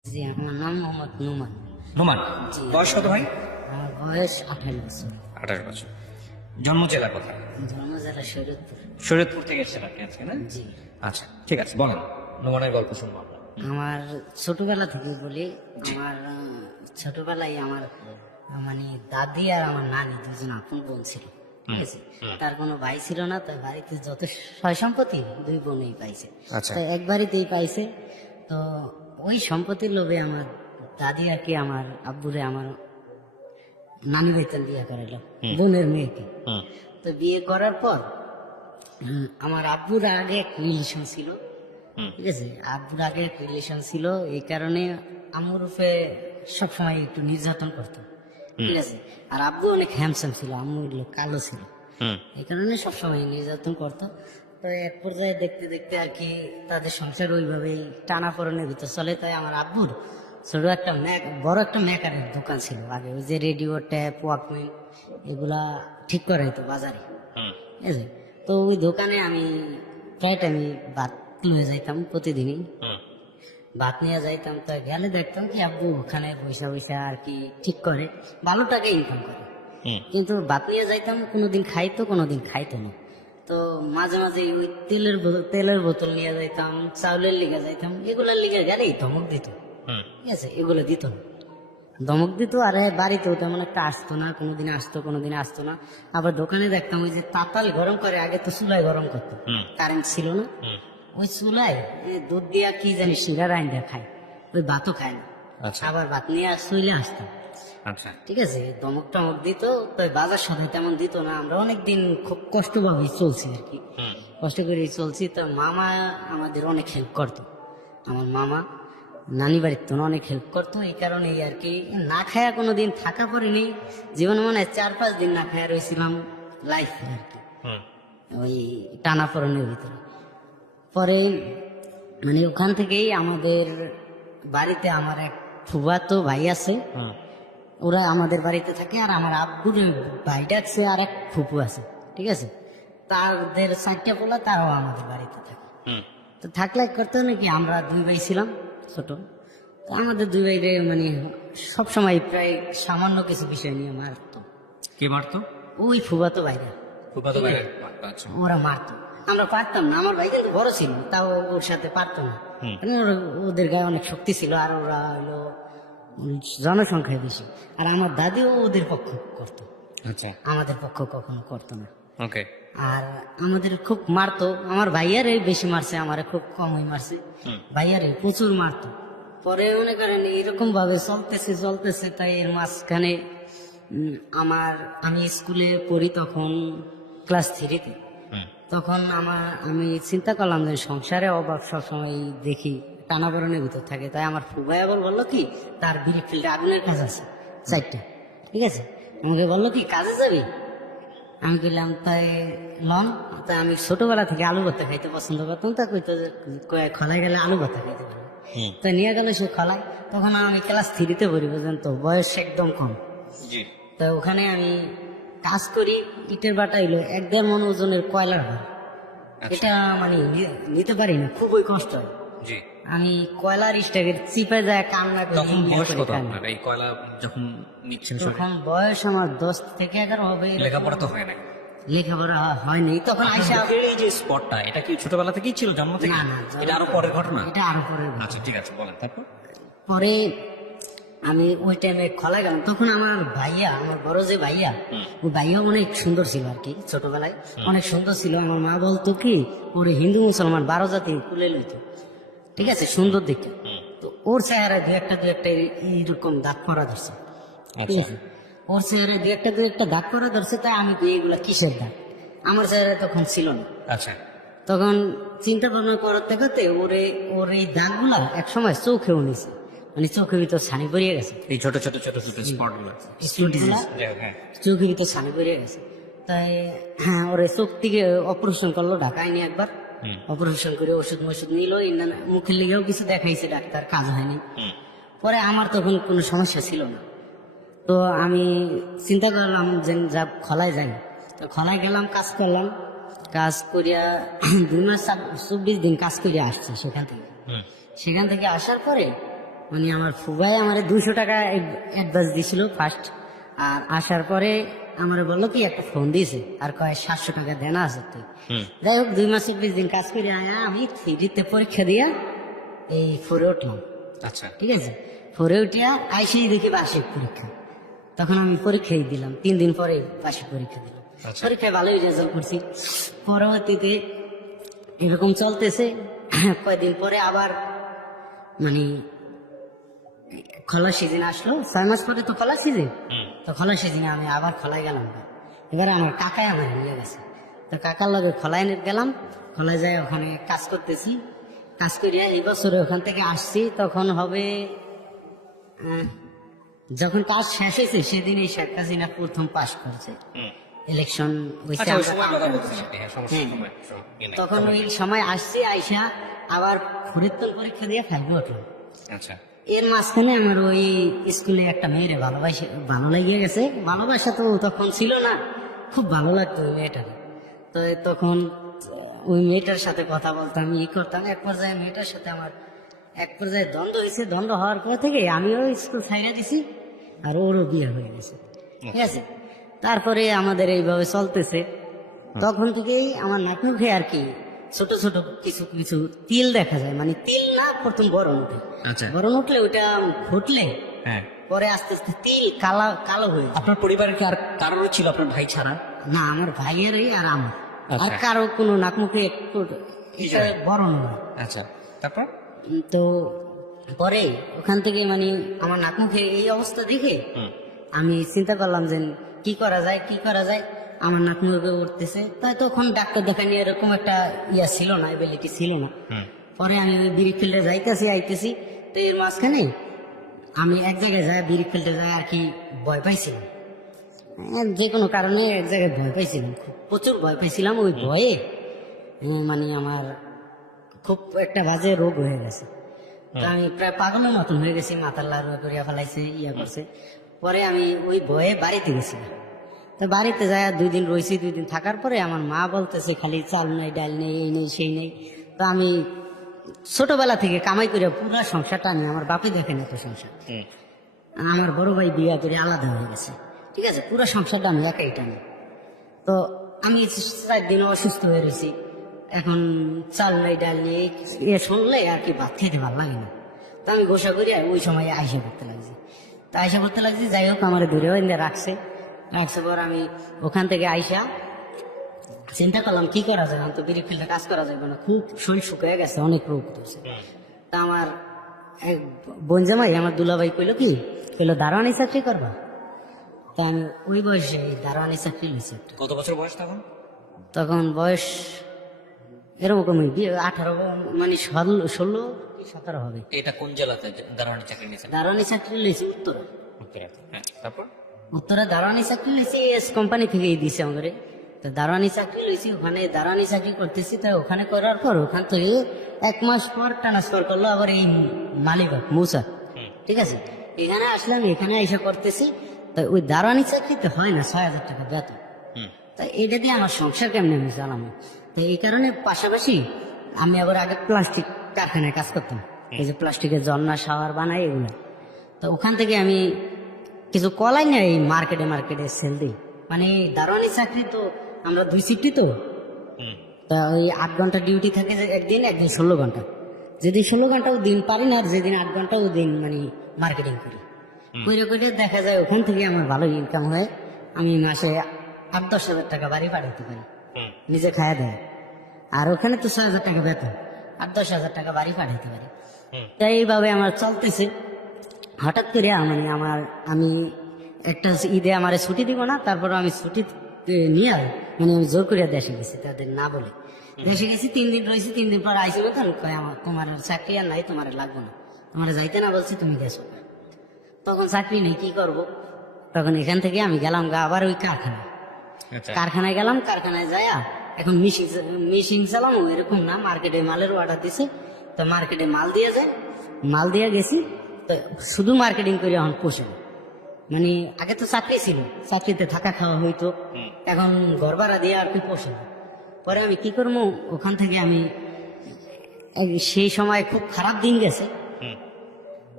জি, আমার নাম মোহাম্মদ নুমান। নোমান, জি। বয়স কত ভাই? আমার বয়স 28 বছর। 28 বছর। জন্ম জেলা কোথায়? জন্ম জেলা শরীয়তপুর। শরীয়তপুর থেকে এসেছেন আপনি আজকে, না? জি। আচ্ছা, ঠিক আছে, বলেন, নোমানের গল্প শুনবো আমরা। আমার ছোটবেলা থেকে বলি, আমার ছোটবেলায় আমার মানে দাদি আর আমার নানি দুজন আপন বোন ছিল, ঠিক আছে। তার কোনো ভাই ছিল না, তাই বাড়িতে যত সয় সম্পত্তি দুই বোনেই পাইছে। আচ্ছা। তো এক বাড়িতেই পাইছে। তো ওই সম্পত্তির লোভে আমার দাদি আর কি আমার আব্বুরে আমার নানি বেতন বিয়ে করাইল বোনের মেয়েকে। তো বিয়ে করার পর আমার আব্বুর আগে এক রিলেশন ছিল, ঠিক আছে। আব্বুর আগে এক রিলেশন ছিল, এই কারণে আম্মুর উপরে সবসময় একটু নির্যাতন করতো, ঠিক আছে। আর আব্বু অনেক হ্যান্ডসাম ছিল, আম্মু হলো কালো ছিল, এই কারণে সবসময় নির্যাতন করতো। তো এক পর্যায়ে দেখতে দেখতে আর কি তাদের সংসার ওইভাবেই টানাপোড়েনের ভিতর চলে। তাই আমার আব্বুর ছোট একটা বড় একটা মেকারের দোকান ছিল আগে, ওই যে রেডিও, ট্যাপ, ওয়াকম্যান এগুলা ঠিক করাইতো বাজারে, ঠিক আছে। তো ওই দোকানে আমি প্রায় টাইমে ভাত নিয়ে যাইতাম, প্রতিদিনই ভাত নিয়ে যাইতাম। তো গেলে দেখতাম কি আব্বু ওখানে পয়সা পয়সা আর কি ঠিক করে, ভালো টাকা ইনকাম করে। কিন্তু ভাত নিয়ে যাইতাম, কোনোদিন খাইতো কোনোদিন খাইতো না। তো মাঝে মাঝে ওই তেলের বোতল নিয়ে যাইতাম, চাউলের লিগে যাইতাম, এগুলার লিগে গেলেই ধমক দিত, ঠিক আছে। এগুলো দিত না, ধমক দিত। আর বাড়িতেও তেমন একটা আসতো না, কোনোদিন আসতো কোনোদিন আসতো না। আবার দোকানে দেখতাম ওই যে তাতাল গরম করে, আগে তো চুলায় গরম করতো, কারেন্ট ছিল না, ওই চুলায় দুধ দিয়া কি জানি শিরা রাইন্দা খায়, ওই ভাতও খায় না। আচ্ছা। আবার ভাত নিয়ে চলে আসতাম, আচ্ছা। ঠিক আছে। ধমক টমক দিত, তো বাজার সদাই তেমন দিত না। আমরা অনেকদিন খুব কষ্টভাবেই চলছি আর কি, কষ্ট করে চলছি। তো মামা আমাদের অনেক হেল্প করতো, আমার মামা নানি বাড়ির তো অনেক হেল্প করতো। এই কারণে আর কি না খায়া কোনোদিন থাকা পড়েনি জীবনে, মানে 4-5 দিন না খায়া রয়েছিলাম লাইফ আর কি, ওই টানাপোড়েনের ভিতরে। পরে মানে ওখান থেকেই আমাদের বাড়িতে আমার এক ফুফাতো ভাই আছে, ওরা আমাদের বাড়িতে থাকে। আর আমার আব্বুর ভাই ডাকছে আর এক ফুফু আছে, ঠিক আছে। তাদের 4টা পোলা, তারাও আমাদের বাড়িতে থাকে। তো থাকলে করতে নাকি আমরা 2 ভাই ছিলাম ছোট। তো আমাদের 2 ভাইরে মানে সবসময় প্রায় সামান্য কিছু বিষয় নিয়ে মারতো। কে মারতো? ওই ফুফাতো ভাইরা, ফুফাতো ভাই মারতো। আচ্ছা। ওরা মারতো, আমরা পারতাম না। আমার ভাই কিন্তু বড় ছিল, তাও ওর সাথে পারতো না, কারণ ওদের গায়ে অনেক শক্তি ছিল। আর ওরা হলো জনসংখ্যায় বেশি। আর আমার দাদিও ওদের পক্ষ করতো, আচ্ছা। আমাদের পক্ষ কখনো করতো না। ওকে। আর আমাদের খুব মারতো। আমার ভাইয়ারে বেশি মারছে, আমারে খুব কমই মারছে। ভাইয়ারে প্রচুর মারতো। পরে মনে করেন এরকম ভাবে চলতেছে চলতেছে, তাই এর মাঝখানে আমি স্কুলে পড়ি তখন ক্লাস 3-তে। তখন আমি চিন্তা করলাম যে সংসারে অভাব সবসময় দেখি, টানাপোড়েনের ভিতর থাকে। তাই আমার ফুফাই আবার বললো কি তার বিড়ি ফিল্ডে আগুনের কাজ আছে 4টা, ঠিক আছে। আমাকে বললো কি কাজে যাবি, আমি বললাম তাই লন। তাই আমি ছোটবেলা থেকে আলু ভর্তা খাইতে পছন্দ করতাম, তা কইতো যে খোলায় গেলে আলু ভর্তা খাইতে পারবো। তো নিয়ে গেল সে খোলায়। তখন আমি ক্লাস 3-তে পড়ি, বুঝলেন তো, বয়স একদম কম। জি। তো ওখানে আমি কাজ করি, ইটের বাটা হইলো 1-1.5 মণ ওজনের কয়লার ঘর। এটা মানে নিতে পারি না, খুবই কষ্ট হয়। জি। আমি কয়লার স্টাকের চিপে যায় কান্না করি, তখন ইয়ে বয়স করে কত কান্না। আপনার এই কয়লা যখন নিচ্ছেন? তখন বয়স আমার 10 থেকে 11 হবে। লেখাপড়া তো হয় না। লেখাপড়া হয়নি তখন আইসা। এই যে স্পটটা, এটা কি ছোটবেলা থেকেই ছিল, জন্ম থেকে? না, না, এটা আরো পরের ঘটনা। এটা আরো পরে। আচ্ছা, ঠিক আছে, বলেন তারপর। পরে আমি ওই টাইমে খোলায় গেলাম। তখন আমার ভাইয়া, আমার বড় যে ভাইয়া, ওই ভাইয়া অনেক সুন্দর ছিল আর কি, ছোটবেলায় অনেক সুন্দর ছিল। আমার মা বলতো কি ওরে হিন্দু মুসলমান 12 জাতি কুলে লইতো, ঠিক আছে, সুন্দর দেখতে। তো ওর চেহারায় দু একটা এইরকম দাগ করা ধরছে, ঠিক আছে। ওর চেহারায় দু একটা দাগ করা ধরছে। তাই আমি কি এগুলা কিসের দাগ, আমার চেহারায় তখন ছিল না। আচ্ছা। তখন চিন্তা ভাবনা করতে করতে ওর এই দাগগুলা এক সময় চোখেও নিছে, মানে চোখের ভিতর ছানি পড়িয়ে গেছে। এই ছোট ছোট ছোট ছোট স্পট গুলো, হ্যাঁ, চোখের ভিতর ছানি পড়িয়ে গেছে। তাই হ্যাঁ, ওরে চোখ থেকে অপারেশন করলো, ঢাকায় নিয়ে একবার অপারেশন করে ওষুধ মষুধ নিল। মুখের লিগেও কিছু দেখাইছে ডাক্তার, কাজ হয়নি। পরে আমার তখন কোনো সমস্যা ছিল না। তো আমি চিন্তা করলাম যে যা খলায় যাই। তো খলায় গেলাম, কাজ করলাম, কাজ করিয়া 2 মাস 24 দিন কাজ করিয়া আসছে। সেখান থেকে আসার পরে মানে আমার ফুবাই আমার 200 টাকা অ্যাডভান্স দিছিল ফার্স্ট, আর আসার পরে আমার বললো কি একটা ফোন দিয়েছে আর কয় 700 টাকা দেনা আছে তুই। যাই হোক 2 মাস 21 দিন কাজ করে আয়া আমি 3D-তে পরীক্ষা দিয়া এই 4-এ উঠলাম। আচ্ছা ঠিক আছে, 4-এ উঠিয়া আইসেই দেখি বার্ষিক পরীক্ষা। তখন আমি পরীক্ষাই দিলাম, 3 দিন পরে বার্ষিক পরীক্ষা দিলাম। আচ্ছা। পরীক্ষায় ভালোই রেজাল্ট করছি। পরবর্তীতে এরকম চলতেছে, কয়েকদিন পরে আবার মানে খোলা সিজন আসলো, 6 মাস পরে তো খোলা সিজন। তো খোলা সিজনে আমি আবার খোলায় গেলাম। এবারে আমার কাকাই আমার নিয়ে গেছে, তো কাকার লগে খোলায় গেলাম। খোলায় যাই ওখানে কাজ করতেছি, কাজ করিয়া এই বছরে ওখান থেকে আসছি। তখন হবে যখন কাজ শেষ হয়েছে সেদিন এই শেখ হাসিনা প্রথম পাশ করছে, ইলেকশন হয়েছে। আচ্ছা, ওই সময় কথা বলতেছি। হ্যাঁ, সমস্যা হ্যাঁ। সময় ইয়ে নাই। তখন ওই সময় আসছি, আইসা আবার ফরিদপুর পরীক্ষা দিয়ে 5-এ উঠলাম। আচ্ছা এর মাঝখানে আমার ওই স্কুলে একটা মেয়েরে ভালো লাগিয়ে গেছে। ভালোবাসা তো তখন ছিল না, খুব ভালো লাগতো ওই মেয়েটাকে। তো তখন ওই মেয়েটার সাথে কথা বলতাম, ই করতাম। এক পর্যায়ে মেয়েটার সাথে আমার দ্বন্দ্ব হয়েছে। দ্বন্দ্ব হওয়ার পর থেকে আমিও স্কুল ছাইড়া দিছি, আর ওরও বিয়ে হয়ে গেছে। ঠিক আছে, তারপরে আমাদের এইভাবে চলতেছে। তখন থেকেই আমার নাক মুখে আর কি ছোট ছোট কিছু কিছু তিল দেখা যায়, মানে তিল না, প্রথম বরণ উঠে। আচ্ছা বরণ উঠলে ওইটা ফুটলে হ্যাঁ। পরে আস্তে আস্তে তিল কালো হয়ে যায়। আপনার পরিবারের কি আর কারোর ছিল আপনার ভাই ছাড়া? না, আমার ভাইয়েরই আর আমার, আচ্ছা। আর কারো কোনো নাক মুখে একটু এটা বরণ হয়। আচ্ছা তারপর তো পরে ওখান থেকে মানে আমার নাক মুখে এই অবস্থা দেখে আমি চিন্তা করলাম যে কি করা যায়। আমার নাক মুখে উঠতেছে, তাই তখন ডাক্তার দেখানি এরকম একটা ইয়া ছিল না, এবিলিটি ছিল না। পরে আমি ওই বিড়ি ফিল্ডে আইতেছি। তো এর মাঝখানে আমি এক জায়গায় যাই, বিড়ি ফিল্ডে যাই আর কি ভয় পাইছিলাম। যে কোনো কারণে এক জায়গায় ভয় পাইছিলাম, প্রচুর ভয় পাইছিলাম। ওই ভয়ে মানে আমার খুব একটা বাজে রোগ হয়ে গেছে। তো আমি প্রায় পাগলের মতন হয়ে গেছি, মাথার লাড়ুয়া করিয়া ফেলাইছে, ইয়া করছে। পরে আমি ওই ভয়ে বাড়িতে গেছিলাম। তো বাড়িতে যায় 2 দিন রয়েছি। 2 দিন থাকার পরে আমার মা বলতেছে খালি চাল নেই, ডাল নেই, এই নেই সেই নেই। তো আমি ছোটবেলা থেকে কামাই করে পুরো সংসারটা আমি, আমার বাপে দেখেন এত সংসার। আমার বড় ভাই বিয়া করে আলাদা হয়ে গেছে। ঠিক আছে, পুরো সংসারটা আমি একাই টানি। তো আমি 4 দিন অসুস্থ হয়ে রয়েছি। এখন চাল নেই, ডাল নেই, এ শুনলে আর কি ভাত খেতে ভালো লাগে না। তো আমি গোসা করি ওই সময় আইসা করতে লাগছি। যাই হোক আমার দূরেও রাখছে পর আমি ওখান থেকে আইসা চিন্তা করলাম কি করা যায়, আমি তো বিড়ি ফিল্ডে কাজ করা যাবে না, খুব শরীর শুকিয়ে গেছে, অনেক রোগ ধরছে। তা আমার এক বোন জামাই আমার দুলাভাই কইলো দারোয়ানি চাকরি করবা। তা আমি ওই বয়সে দারোয়ানি চাকরি লইছি। কত বছর বয়স তখন? তখন বয়স এরকম 18, মানে 16 কি 17 হবে। এটা কোন জেলাতে দারোয়ানি চাকরি নিয়েছেন? দারোয়ানি চাকরি লইছি উত্তরা। হ্যাঁ, তারপর উত্তরা দারোয়ানি চাকরি লইছি, এস কোম্পানি থেকেই দিছে আমাদের। তো দারোয়ানি চাকরি লইছি, ওখানে দারোয়ানি চাকরি করতেছি। তো ওখানে করার পর ওখান থেকে 1 মাস পর ট্রান্সফার করলো আবার এই মালিবাগ মৌসা। ঠিক আছে, এখানে আসলাম, এখানে এসে করতেছি। তো ওই দারোয়ানি চাকরিতে হয় না 6,000 টাকা বেতন। তা এটা দিয়ে আমার সংসার কেমনে আমি চালাম। তো এই কারণে পাশাপাশি আমি আবার আগে প্লাস্টিক কারখানায় কাজ করতাম, এই যে প্লাস্টিকের জন্না শাওয়ার বানাই এগুলো। তো ওখান থেকে আমি কিছু কলাই না এই মার্কেটে সেল দিই। মানে দারোয়ানি চাকরি তো আমরা 2 শিফটই তো। তা ওই 8 ঘন্টা ডিউটি থাকে, যে একদিন 16 ঘন্টা। যেদিন 16 ঘন্টাও দিন পারি না, আর যেদিন 8 ঘন্টাও দিন মানে মার্কেটিং করি। করে দেখা যায় ওখান থেকে আমার ভালো ইনকাম হয়। আমি মাসে 8-10 হাজার টাকা বাড়ি পাঠাতে পারি, নিজে খায়া দেয়। আর ওখানে তো 6,000 টাকা বেতন, 8-10 হাজার টাকা বাড়ি পাঠাতে পারি। তাই এইভাবে আমার চলতেছে। হঠাৎ করে আমি একটা ঈদে আমার ছুটি দিব না, তারপর আমি ছুটি নিয়ে মানে আমি জোর করে দেশে গেছি, তাদের না বলে দেশে গেছি। 3 দিন রয়েছি, 3 দিন পর আইসি বেতন কয় তোমার চাকরি আর নাই, তোমার লাগবে না, তোমার যাইতে না বলছি, তুমি গেছো। তখন চাকরি নেই, কি করব। তখন এখান থেকে আমি গেলাম আবার ওই কারখানায় গেলাম। কারখানায় যাইয়া এখন মেশিন চালাম, এরকম না, মার্কেটে মালের অর্ডার দিছে। তো মার্কেটে মাল দিয়ে গেছি। তো শুধু মার্কেটিং করে এখন পোষে না। মানে আগে তো চাকরি ছিল, চাকরিতে থাকা খাওয়া হইতো, এখন ঘর ভাড়া দিয়ে আর কি পোষে না। পরে আমি কি করবো, ওখান থেকে আমি সেই সময় খুব খারাপ দিন গেছে।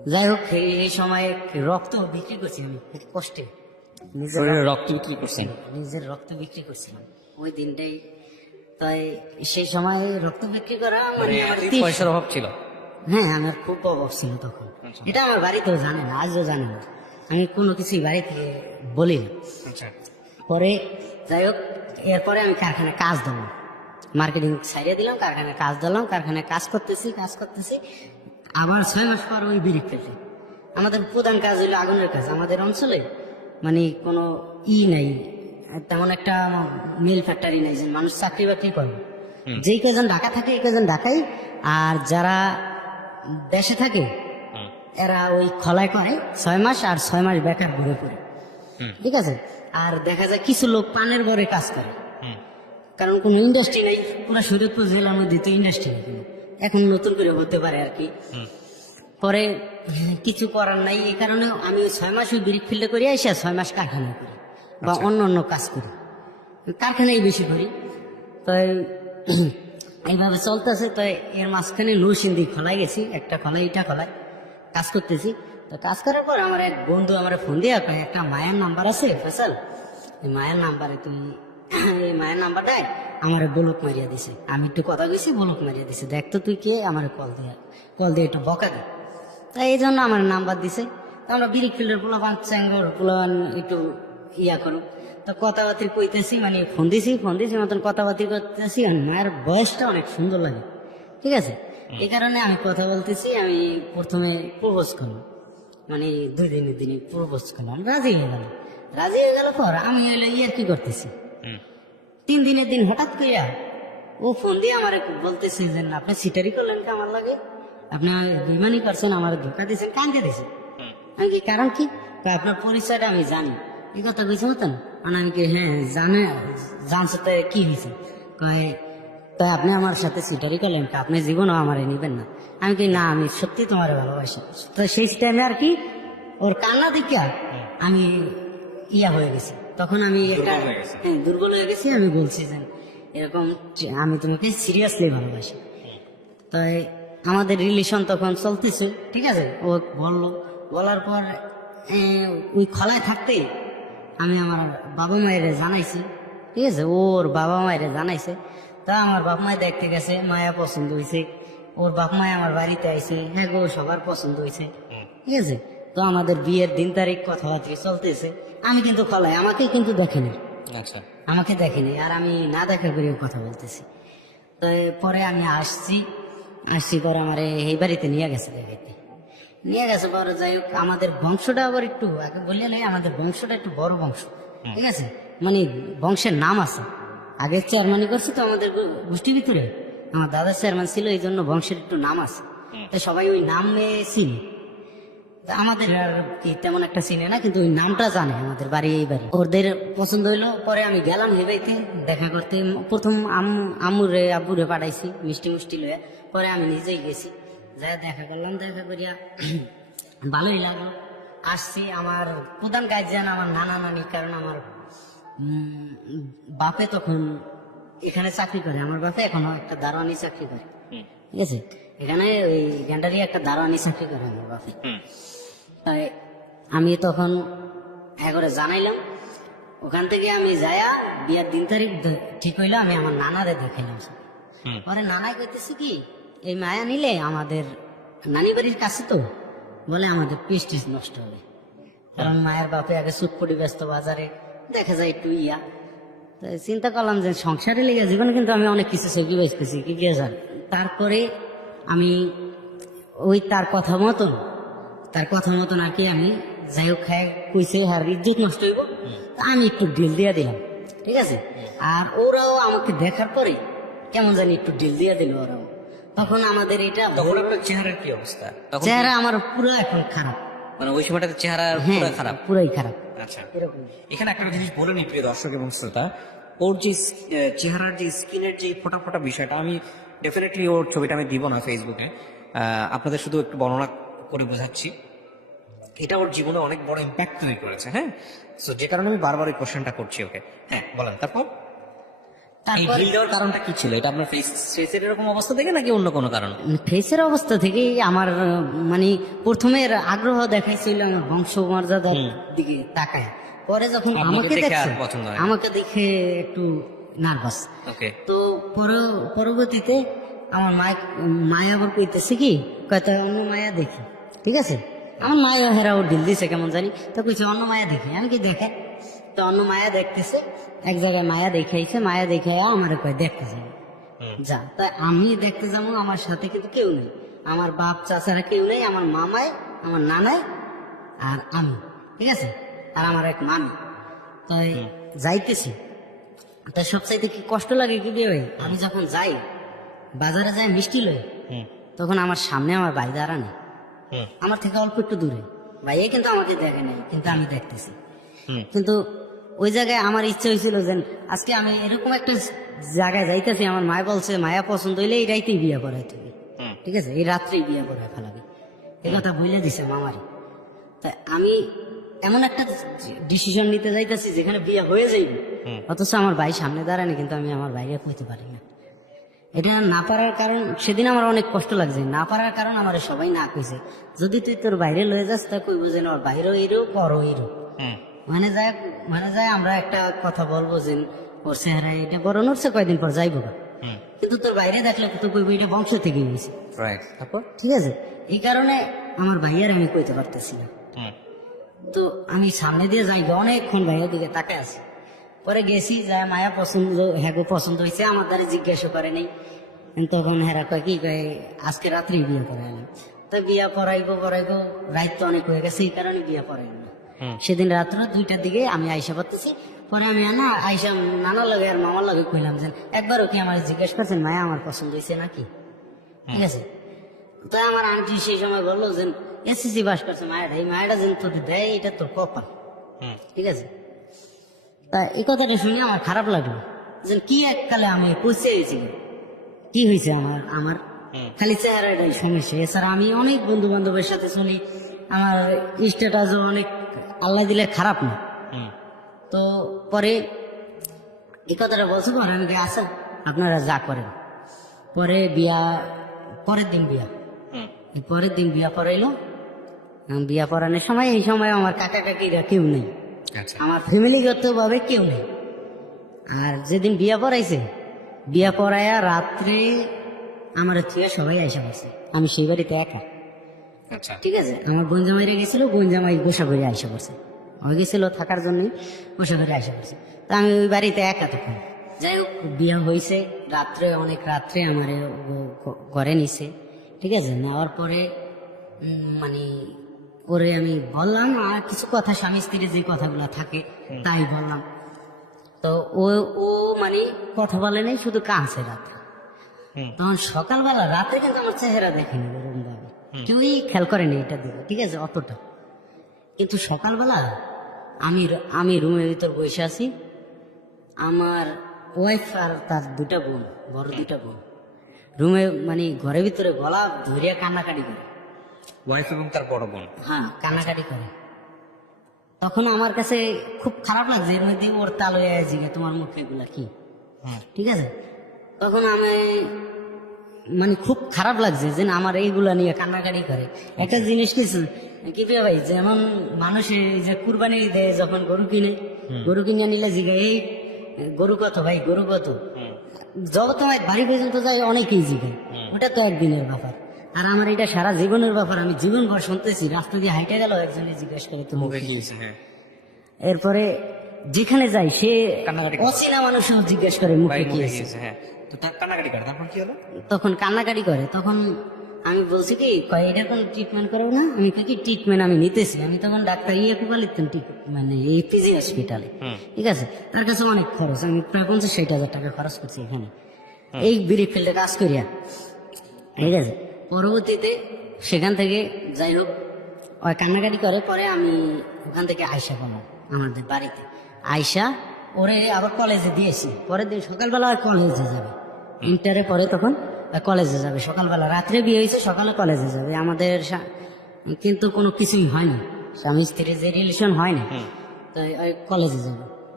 যাই হোক এই সময় রক্ত বিক্রি করছি আমি খুব কষ্টে, নিজের শরীরে রক্ত বিক্রি করছেন? নিজের রক্ত বিক্রি করছিলাম ওই দিনটাই। তাই সেই সময় রক্ত বিক্রি করা মানে আমার পয়সার অভাব ছিল? হ্যাঁ, আমার খুব অভাব ছিল তখন। এটা আমার বাড়িতেও জানে না, আজও জানে না, আমি কোনো কিছুই বাড়ি থেকে বলি না। আচ্ছা। পরে যাই হোক এরপরে আমি কারখানায় কাজ দিলাম, মার্কেটিং সাইডে দিলাম, কারখানায় কাজ দিলাম, কারখানায় কাজ করতেছি আবার 6 মাস পর ওই বিড়ি ফেলছি। আমাদের প্রধান কাজ হলো আগুনের কাজ। আমাদের অঞ্চলে মানে কোনো নাই, তেমন একটা মিল ফ্যাক্টরি নাই যে মানুষ চাকরি বাকরি করে। যেই কজন ঢাকা থাকে এই কজন ঢাকাই, আর যারা দেশে থাকে এরা ওই খলায় করে 6 মাস, আর 6 মাস বেকার ঘুরে পড়ে। ঠিক আছে। আর দেখা যায় কিছু লোক পানের ঘরে কাজ করে, কারণ কোনো ইন্ডাস্ট্রি নাই। পুরো শরীয়তপুর জেলার মধ্যে তো ইন্ডাস্ট্রি নেই, এখন নতুন করে হতে পারে আর কি। পরে কিছু করার নাই, এই কারণে আমি ওই 6 মাস ওই ব্রিক ফিল্ডে করে আসি, 6 মাস কারখানায় করি বা অন্য অন্য কাজ করি, কারখানায় বেশি করি। তো এইভাবে চলতেছে। তো এর মাঝখানে নৌসিন্দি খোলাই গেছি, একটা খোলাই এটা খোলাই কাজ করতেছি। তো কাজ করার পর আমার এক বন্ধু আমার ফোন দিয়ে একটা মায়ের নাম্বার আছে ফেসাল, এই মায়ের নাম্বারে তুই এই মায়ের নাম্বারটা আমার ব্লক মারিয়া দিছে। আমি একটু কথা কইছি, ব্লক মারিয়া দিছে, দেখ তো তুই কে, আমার কল দিয়ে একটু বকা দে। তাই এই জন্য আমার নাম্বার দিছে। তো আমরা বিরিক ফিল্ডের পোলাপান চ্যাঙ্গর পোলাপান একটু ইয়া করো, তো কথাবার্তি কইতেছি, মানে ফোন দিছি মতন কথাবার্তি করতেছি। আর মায়ের বয়সটা অনেক সুন্দর লাগে, ঠিক আছে। এই কারণে আমি কথা বলতেছি। আমি প্রথমে প্রপোজ করলাম, মানে 2 দিনের দিনে প্রপোজ করলাম, রাজি হয়ে গেল পর আমি হইলে ইয়ার কি করতেছি। 3 দিনের দিন হঠাৎ করিয়া ও ফোন দিয়ে আমার বলতেছে যে না, আপনি সিটারি করলেন কি আমার লাগে, আপনি বেইমানি করছেন, আমার ধোকা দিয়েছেন, কান্দে দিয়েছেন। আমি কি কারণ কি, আপনার পরিচয়টা আমি জানি, এই কথা কইছে মতন। মানে আমি কি হ্যাঁ জানছো তো কি হয়েছে, কয় তাই আপনি আমার সাথে সিটারি করলেন, আপনি জীবনও আমার নিবেন না। আমি কি না, আমি সত্যি তোমার ভালোবাসি। তো সেই টাইমে আর কি ওর কান্না দেখিয়া আমি ইয়া হয়ে গেছি, তখন আমি একটা দুর্বল হয়ে গেছি। আমি বলছি যে এরকম আমি তোমাকে সিরিয়াসলি ভালোবাসি। তাই আমাদের রিলেশন তখন চলতেছে, ঠিক আছে। ও বলার পর ওই খলায় থাকতে আমি আমার বাবা মায়ের জানাইছি, ঠিক আছে। ওর বাবা মায়ের জানাইছে। তা আমার বাপ মায় দেখতে গেছে, মায়া পছন্দ হয়েছে, ওর বাপ মায় আমার বাড়িতে আইছে, হ্যাঁ গো সবার পছন্দ হয়েছে, ঠিক আছে। তো আমাদের বিয়ের দিন তারিখ কথাবার্তা চলতেছে। আমি কিন্তু খলায়, আমাকে কিন্তু দেখেনি। আচ্ছা। আমাকে দেখেনি, আর আমি না দেখা করেও কথা বলতেছি। তো পরে আমি আসছি পরে আমার এই বাড়িতে নিয়ে গেছে পরে। যাই হোক আমাদের বংশটা আবার একটু আগে বললে নাই, আমাদের বংশটা একটু বড় বংশ, ঠিক আছে। মানে বংশের নাম আছে, আগে চেয়ারম্যানই করছে তো আমাদের গোষ্ঠীর ভিতরে, আমার দাদা চেয়ারম্যান ছিল, এই জন্য বংশের একটু নাম আছে। তাই সবাই ওই নামে চিনি। আমাদের আর কি তেমন একটা চিনে না, কিন্তু ওই নামটা জানে, আমাদের বাড়ি এই বাড়ি। ওদের পছন্দ হইলো, পরে আমি গেলাম হেবাইতে দেখা করতে। প্রথম আব্বুরে পাঠাইছি মিষ্টি লয়ে, পরে আমি নিজেই গেছি, যাই দেখা করলাম। দেখা করিয়া ভালোই লাগলো। আসছি, আমার প্রধান গার্জিয়ান আমার নানা নানি, কারণ আমার বাপে তখন এখানে চাকরি করে, আমার বাপে এখনো একটা দারোয়ানি চাকরি করে, ঠিক আছে। এখানে ওই গ্যান্ডারি একটা দারোয়ানি চাকরি করে আমার বাপে। তাই আমি তখন করে জানাইলাম, ওখান থেকে আমি যায়া বিয়ার দিন তারিখ ঠিক হইলো, আমি আমার নানারে দেখাইলাম। পরে নানাই কইতেছি কি, এই মায়া নিলে আমাদের নানি বাড়ির কাছে তো, বলে আমাদের প্রেস্টিজ নষ্ট হবে, কারণ মায়ের বাপে আগে চুটপটি ব্যস্ত বাজারে, দেখা যায় একটু ইয়া। তাই চিন্তা করলাম যে সংসারে লেগে জীবনে কিন্তু আমি অনেক কিছু সেগুলো বেসতেছি কি জান। তারপরে আমি ওই তার কথা মতন আর কি আমি যাই হোক খাই কইছে, আর ইজ্জত নষ্ট হইব, আমি একটু ডিল দিয়ে দিলাম, ঠিক আছে। আর ওরাও আমাকে দেখার পরে কেমন জানি একটু ডিল দিয়ে দিল ওরাও। তখন আমাদের এটা, তখন আপনার চেহারার কি অবস্থা? চেহারা আমার পুরো এখন খারাপ, মানে ওই সময়টাতে চেহারা পুরো খারাপ? পুরাই খারাপ। আচ্ছা, এরকম। এখানে একটা জিনিস বলে নি প্রিয় দর্শক এবং শ্রোতা, ওর যে চেহারার যে স্কিনের যে ফোটা ফোটা বিষয়টা, আমি ডেফিনেটলি ওর ছবিটা আমি দিব না ফেসবুকে, আপনাদের শুধু একটু বর্ণনা করে বোঝাচ্ছি। এটা ওর জীবনে অনেক বড় ইম্প্যাক্ট তৈরি করেছে, হ্যাঁ। সো যে কারণে আমি বারবার এই কোশ্চেনটা করছি ওকে। হ্যাঁ বলেন, তারপর? এই তারপর ঢিল দেওয়ার কারণটা কি ছিল? এটা আপনার ফেসের এরকম অবস্থা থেকে নাকি অন্য কোনো কারণ? ফেসের অবস্থা থেকেই আমার মানে প্রথমে আগ্রহ দেখাইছিল আমার বংশমর্যাদার দিকে তাকায়, পরে যখন আপনাকে আমাকে দেখে আর দেখছে পছন্দ হয় না। আমাকে দেখে একটু নার্ভাস। ওকে। তো পরবর্তীতে আমার মায়া আবার কইতেছে কি কয়টা অন্য মায়া দেখি, ঠিক আছে, আমার মায়া হেরাও ঢিল দিছে কেমন জানি, তো কইছে অন্য মায়া দেখি, আমি কি দেখে, তো অন্য মায়া দেখতেছে, এক জায়গায় মায়া দেখাইছে, মায়া দেখাইয়া আমার কয় দেখতে যাই যা, তাই আমি দেখতে যাবো, আমার সাথে কিন্তু কেউ নেই, আমার বাপ চাচারা কেউ নেই, আমার মামায়, আমার নানায় আর আমি, ঠিক আছে, আর আমার এক মামি, তাই যাইতেছি। তাই সবচাইতে কি কষ্ট লাগে কি দিয়ে ভাই, আমি যখন যাই বাজারে যাই মিষ্টি লই, তখন আমার সামনে আমার ভাই দাঁড়ানো, আমার থেকে অল্প একটু দূরে, ভাইয়া কিন্তু আমাকে দেখে নাই, কিন্তু আমি দেখতেছি। কিন্তু ওই জায়গায় আমার ইচ্ছে হয়েছিল যে আজকে আমি এরকম একটা জায়গায় যাইতেছি, আমার মায় বলছে মায়া পছন্দ হইলে এই রাইতেই বিয়ে করাই তুমি, ঠিক আছে, এই রাত্রেই বিয়ে করাই ফেলাবি, এই কথা বলে দিছে মামারি। তাই আমি এমন একটা ডিসিশন নিতে যাইতেছি যেখানে বিয়ে হয়ে যাইবে, অথচ আমার ভাই সামনে দাঁড়ানি, কিন্তু আমি আমার ভাইকে কইতে পারি না। এটা না পারার কারণ, সেদিন আমার অনেক কষ্ট লাগছে, না পারার কারণ আমার সবাই না কইছে, যদি তুই তোর বাইরে লয়ে যাস তা কইব যে ওর বাইরেও এরো বড় এরো, মানে যায় আমরা একটা কথা বলবো যে ওর চেহারা এটা বড় নড়ছে, কয়দিন পর যাইবো গা। কিন্তু তোর বাইরে দেখলে তো কইব এটা বংশ থেকে গেছে, রাইট। তারপর? ঠিক আছে, এই কারণে আমার ভাইয়ার আমি কইতে পারতেছি না। তো আমি সামনে দিয়ে যাই, অনেকক্ষণ ভাইয়ের দিকে তাকে আছি, পরে গেছি, যায় মায়া পছন্দ, হ্যাঁ পছন্দ হয়েছে, আমার দ্বারা জিজ্ঞাসা করে নেই, তখন হেরা কয় কি কয় আজকে রাত্রি বিয়ে করাইলাম, তো বিয়া পড়াইবো রাত তো অনেক হয়ে গেছে, এই কারণে বিয়া পড়াইবো না। সেদিন রাত্র 2টার দিকে আমি আইসা পারতেছি, পরে আমি না আইসা নানার লাগে আর মামার লাগে কইলাম যে একবারও কি আমার জিজ্ঞেস করছেন মায়া আমার পছন্দ হয়েছে নাকি, ঠিক আছে। তো আমার আন্টি সেই সময় বললো যে এসএসসি পাস করছে মায়াটা, এই মায়াটা যেন তোকে দেয় এটা তোর কপাল, ঠিক আছে। তা এই কথাটা শুনে আমার খারাপ লাগলো যে কি এককালে আমি পৌঁছে গেছি, কি হয়েছে আমার খালি চেহারাটাই সমস্যা, এছাড়া আমি অনেক বন্ধু বান্ধবের সাথে চলি, আমার স্ট্যাটাসও অনেক আল্লাহ দিলে খারাপ না। তো পরে এই কথাটা বলছো, পরে আমি আচ্ছা আপনারা যা করেন। পরে পরের দিন বিয়া পড়াইলো, বিয়া পড়ানোর সময় এই সময় আমার কাকা কাকিরা কেউ নেই, আমার ফ্যামিলিগত ভাবে কেউ নেই। আর যেদিন বিয়া পড়াইছে, বিয়া পড়াইয়া রাত্রে আমার থেকে সবাই আইসা পড়ছে, আমি সেই বাড়িতে একা, ঠিক আছে। আমার বোন জামাইরা গেছিল, বোন জামাই গোসা করে আইসা পড়ছে, হয়ে গেছিল থাকার জন্য গোসা করে আইসা পড়ছে, তা আমি ওই বাড়িতে একা তখন। যাই হোক বিয়া হয়েছে, অনেক রাত্রে আমার ঘরে নিছে, ঠিক আছে। নেওয়ার পরে মানে ওরে আমি বললাম আর কিছু কথা, স্বামী স্ত্রীর যে কথাগুলো থাকে তাই বললাম। তো ও মানে কথা বলে নাই, শুধু কাঁদছে রাতে। তখন সকালবেলা, রাতে কিন্তু আমার চেহারা দেখেনি ওরকম ভাবে, কেউই খেয়াল করেনি এটা দিকে, ঠিক আছে, অতটা। কিন্তু সকালবেলা আমি রুমের ভিতর বসে আছি, আমার ওয়াইফ আর তার 2টা বোন, বড় 2টা বোন রুমে মানে ঘরের ভিতরে গলা ধরিয়া কান্নাকাটি করে, ওয়াইফ এবং তার বড় বোন, হ্যাঁ কান্নাকাটি করে। তখন আমার কাছে খুব খারাপ লাগছে, এর মধ্যে ওর তাল হয়ে আছে তোমার মুখে এগুলা কি, ঠিক আছে। তখন আমি মানে খুব খারাপ লাগছে যে আমার এইগুলা নিয়ে কান্নাকাটি করে। একটা জিনিস কি ভাই, যেমন মানুষে যে কুরবানি দেয় যখন গরু কিনে নিলে জিগে এই গরু কত ভাই, গরু কত, যত তোমার বাড়ি পর্যন্ত যায় অনেকেই জিগায়, ওটা তো একদিনের ব্যাপার। আর আমার এটা সারা জীবনের ব্যাপার, আমি জীবনভর শুনতেছি, রাস্তা দিয়ে হাইটে গেল একজনে জিজ্ঞাসা করে তো মুখে কি হয়েছে। এরপরে যেখানে যাই সে অচেনা মানুষও জিজ্ঞেস করে মুখে কি হয়েছে, তখন কান্নাকাটি করে। তখন আমি বলছি কি কয় এটা কোনো ট্রিটমেন্ট করবো না, আমি কি ট্রিটমেন্ট আমি নিতেছি, আমি তখন ডাক্তার কুকা লিখতাম মানে এই পিজি হসপিটালে, ঠিক আছে। তার কাছে অনেক খরচ, আমি প্রায় 50-60 হাজার টাকা খরচ করছি এখানে এই বিড়ি ফিল্ডে কাজ করিয়া, ঠিক আছে। পরবর্তীতে সেখান থেকে যাই হোক ওই কান্নাকাটি করে, পরে আমি ওখান থেকে আয়সা করলাম আমাদের বাড়িতে, আয়সা ওরে আবার কলেজে দিয়েছি। পরের দিন সকালবেলা আর কলেজে যাবে, ইন্টারে পরে তখন কলেজে যাবে সকালবেলা, রাত্রে বিয়ে হয়েছে, সকালে কলেজে যাবে। আমাদের কিন্তু কোনো কিছুই হয়নি, স্বামী স্ত্রীর যে রিলেশন হয় না, তো কলেজে যাবে।